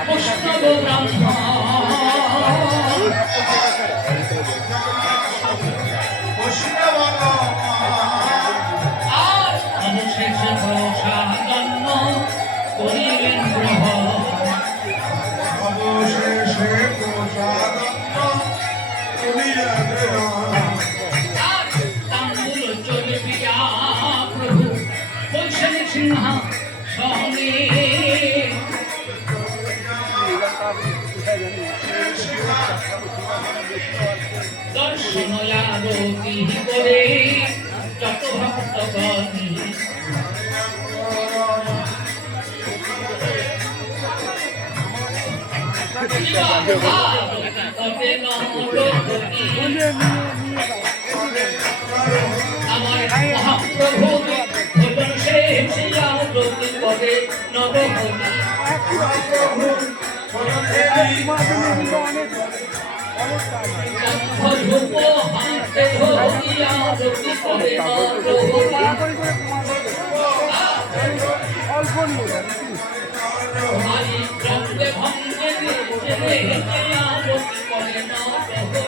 বৈষ্ণব ব্রাহ্মণ আর অবশেষ প্রসাদন্ন করিলেন গ্রহণ অবশেষে প্রসাদন্ন করিলেন গ্রহণ তাম্বুল চলিয়া প্রভু বলছেন সিংহা সহনে দর্শন আরতি করে যত ভক্তগণ আমার মহাপ্রভু ভজন শেষ আরতি করে নবহরি ধূপ হাতে ধরিয়া আরতি করে নবহরি মারি রঙ্গে ভঙ্গে